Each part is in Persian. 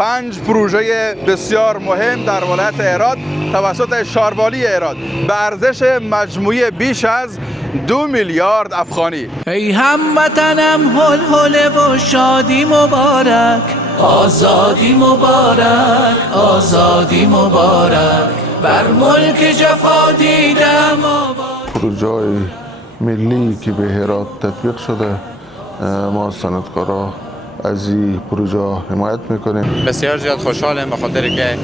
5 پروژه بسیار مهم در ولایت هرات توسط شاروالی هرات به ارزش مجموعی بیش از 2 میلیارد افغانی. ای هموطنم هل هل و شادی مبارک، آزادی مبارک، آزادی مبارک، بر ملک جفا دیدم پروژه ملی که به هرات تطبیق شده، ما صنعتکارا از این پروژه حمایت میکنیم. بسیار زیاد خوشحالم به خاطر که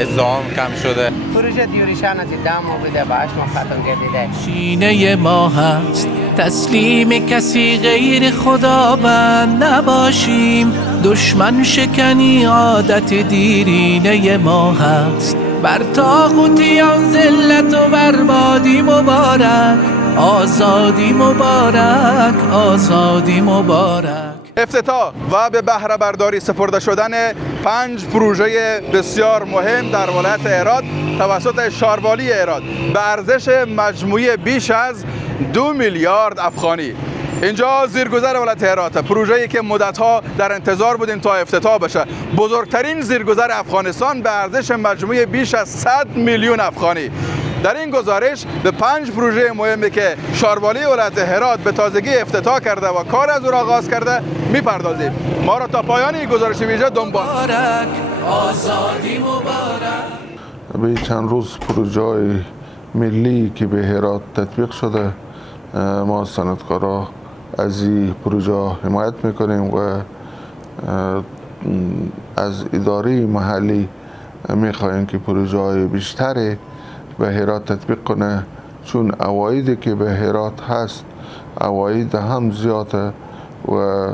ازدحام کم شده. پروژه دیوریشان از دام بوده باش ما ختم گردیده. سینه ما هست تسلیم کسی غیر خداوند نباشیم، دشمن شکنی عادت دیرینه ما هست، بر طاغوتیان ذلت و بربادی مبارک، آزادی مبارک، آزادی مبارک. افتتاح و به بهره برداری سپرده شدن 5 پروژه بسیار مهم در ولایت هرات توسط شاروالی هرات به ارزش مجموعی بیش از 2 میلیارد افغانی. اینجا زیرگذر ولایت هرات، پروژه‌ای که مدت‌ها در انتظار بودیم تا افتتاح بشه، بزرگترین زیرگذر افغانستان به ارزش مجموعی بیش از 100 میلیون افغانی. در این گزارش به 5 پروژه مهمی که شاروالی ولایت هرات به تازگی افتتاح کرده و کار از او را آغاز کرده میپردازیم. ما را تا پایان این گزارش ویژه دنبال. آزادی مبارک. به چند روز پروژه ملی که به هرات تطبیق شده، ما صنعتکارا از این پروژه حمایت میکنیم و از اداره محلی میخواهیم که پروژه بیشتری به هرات تطبیق کنه، چون عوایدی که به هرات هست عواید هم زیاده و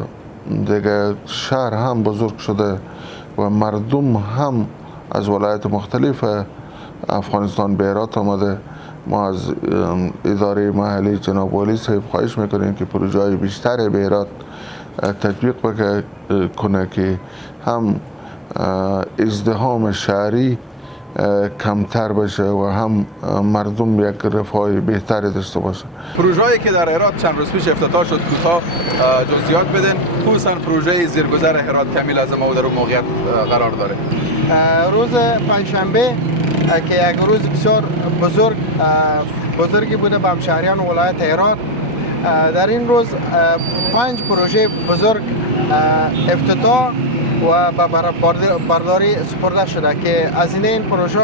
دیگه شهر هم بزرگ شده و مردم هم از ولایت مختلف افغانستان به هرات آمده. ما از اداره محلی جناب والی صاحب خواهش میکنیم که پروژه بیشتری به هرات تطبیق کنه که هم ازدحام شهری کمتر بشه و هم مردم یک رفاه بهتری داشته باشه. پروژه‌ای که در هرات چند روز پیش افتتاح شد، کوتاه جزئیات بدین. خصوصا پروژه زیرگذر هرات کمی لازم و در اون موقعیت قرار داره. روز پنجشنبه که یک روز بسیار بزرگی بوده به همشهریان ولایت هرات، در این روز 5 پروژه بزرگ افتتاح و به برداری سپرده شده که هزینه این پروژه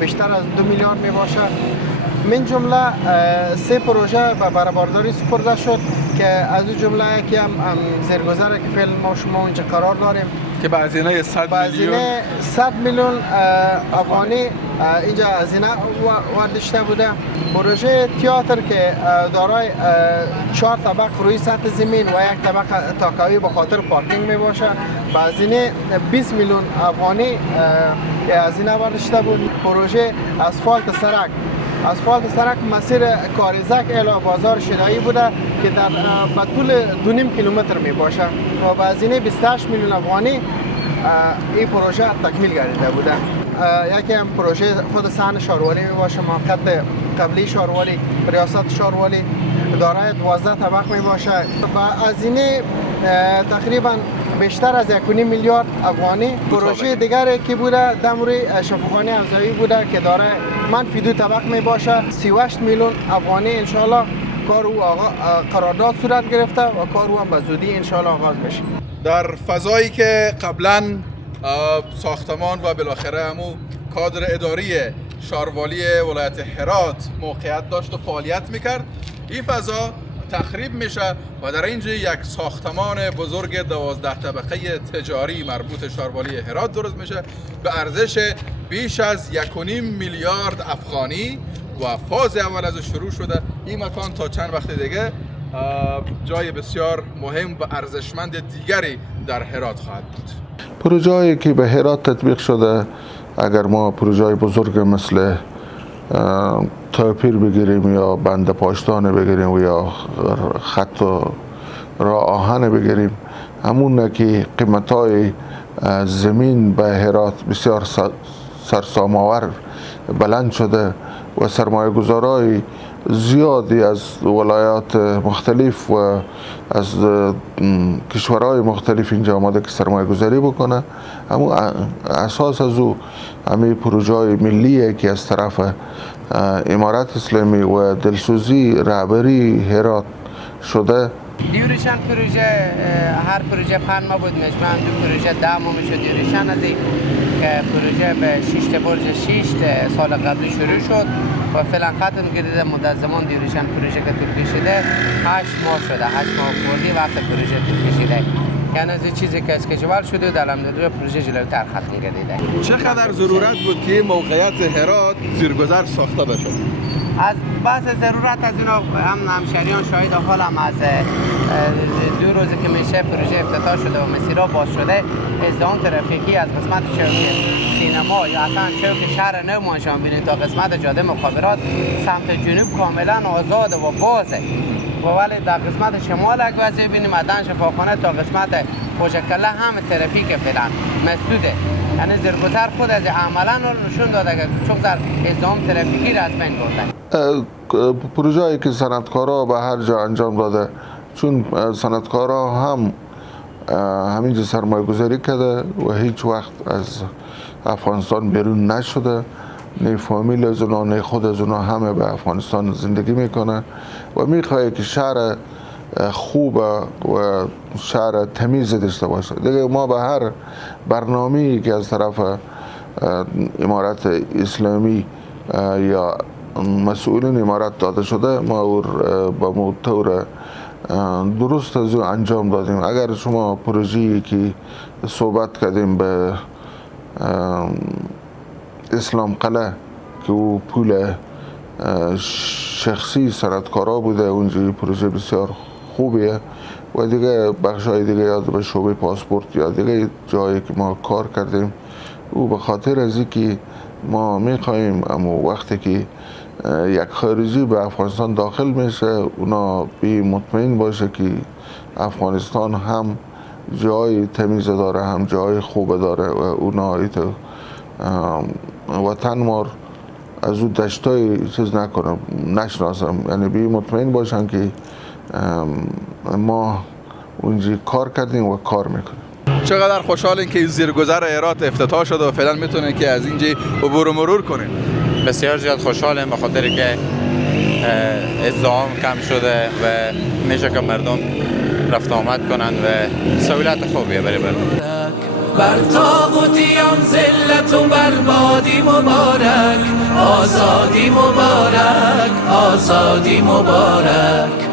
بیشتر از 2 میلیارد می باشه. من جمله 3 پروژه به برداری سپرده شد که از اون جمله یکی هم زیرگذر که فعلا ما شما اونجا قرار داریم که به هزینه 100 میلیون افغانی اینجا هزینه ورداشته بوده. پروژه تئاتر که دارای 4 طبق روی سطح زمین و 1 طبق تاکاوی به خاطر پارکینگ می باشه، به هزینه 20 میلیون افغانی هزینه ورداشته بود. پروژه اسفالت سرک مسیر کاریزک الی بازار شیدایی بوده که در طول 2.5 کیلومتر می باشه و به هزینه 28 میلیون افغانی این پروژه تکمیل گردیده بوده. یکی هم پروژه خود صحن شاروالی می باشه، موقت قبلی شاروالی، ریاست شاروالی، دارای 12 طبق می باشه و هزینه تقریبا بیشتر از 1.5 میلیارد افغانی. پروژه دیگری که بوده دموری شفاخانه افزایی بوده که داره منفی 2 طبق می باشه، 38 میلیون افغانی. انشالله کار او قرارداد صورت گرفته و کار او هم به زودی انشالله آغاز بشه. در فضایی که قبلا ساختمان و بالاخره همو کادر اداری شاروالی ولایت هرات موقعیت داشت و فعالیت میکرد، این فضا تخریب میشه و در اینجا یک ساختمان بزرگ 12 طبقه تجاری مربوط شاروالی هرات درست میشه به ارزش بیش از 1.5 میلیارد افغانی و فاز اول از شروع شده. این مکان تا چند وقت دیگه جای بسیار مهم و ارزشمند دیگری در هرات خواهد بود. پروژه‌ای که به هرات تطبیق شده، اگر ما پروژه بزرگ مثل تاپیر بگیریم یا بند پاشتان بگیریم یا خط راه آهن بگیریم، همون که قیمت‌های زمین به هرات بسیار سرسام‌آور بلند شده و سرمایه گذارای زیادی از ولایات مختلف و از کشورهای مختلف اینجا آمده که سرمایه گذاری بکنه. اما اساس از او همه پروژه های ملیه که از طرف امارت اسلامی و دلسوزی رهبری هرات شده. دیوریشان پروژه هر پروژه 5 ماه بود مجموعاً 2 پروژه 10 ماه میشد دیوریشان از این که پروژه به 6 برج 6 سال قبلی شروع شد و فعلا ختم گردیده. مدت زمان دیوریشان پروژه که طول کشیده 8 ماه شده. 8 ماه خوردی وقت پروژه طول کشیده. یعنی از چیزی که از کشور شده در الحمدلله پروژه جلوتر ختم گردیده. چقدر ضرورت بود که موقعیت هرات زیرگذر ساخته بشه؟ از بحث ضرورت از اینا هم همشهریان شاهد حال هم از 2 روزی که میشه پروژه افتتاح شده و مسیرها باز شده، ازدحام ترافیکی از قسمت چوک سینما یا اصلا چوک شهر نو ما نشان بینید تا قسمت جاده مخابرات سمت جنوب کاملا آزاد و بازه. و ولی در قسمت شمال اگه وضعی بینیم مدن شفاخانه تا قسمت خوشکله هم ترافیک فعلا مسدوده. یعنی زیرگذر خود از عملا نشون داده که چون در ازدحام ترافیکی را از بین برده. پروژه‌ای که صنعتکارا به هر جا انجام داده، چون صنعتکارا هم همینجا سرمایه گذاری کرده و هیچ وقت از افغانستان بیرون نشده. نه فامیل از اونا نه خود از اونا همه به افغانستان زندگی میکنه و میخواه که شهر خوب و شهر تمیز داشته باشه. دیگه ما به هر برنامه‌ای که از طرف امارت اسلامی یا مسئولین امارت داده شده ما او با طور درست از او انجام دادیم. اگر شما پروژه‌ای که صحبت کردیم به اسلام قلعه که او پول شخصی صنعتکارا بوده، اونجا پروژه بسیار خوبیه و دیگه بخشای دیگه یاد به شعبه پاسپورت یا دیگه جایی که ما کار کردیم او به خاطر از اینکه ما میخواهیم اما وقتی که یک خارجی به افغانستان داخل میشه اونا بی مطمئن باشه که افغانستان هم جای تمیز داره هم جای خوب داره و اونا ایتو وطن مار از او دشتای چیز نکنم نشناسم. یعنی بی مطمئن باشن که ما اونجا کار کردیم و کار میکنیم. چقدر خوشحالین که زیرگذر هرات افتتاح شده و فعلا میتونین که از اینجا عبور و مرور کنین؟ بسیار زیاد خوشحالم به خاطر که ازدحام کم شده و میشه که مردم رفت آمد کنن و سهولت خوبیه برای مردم. بر طاغوتیان ذلت و بربادی مبارک، آزادی مبارک، آزادی مبارک.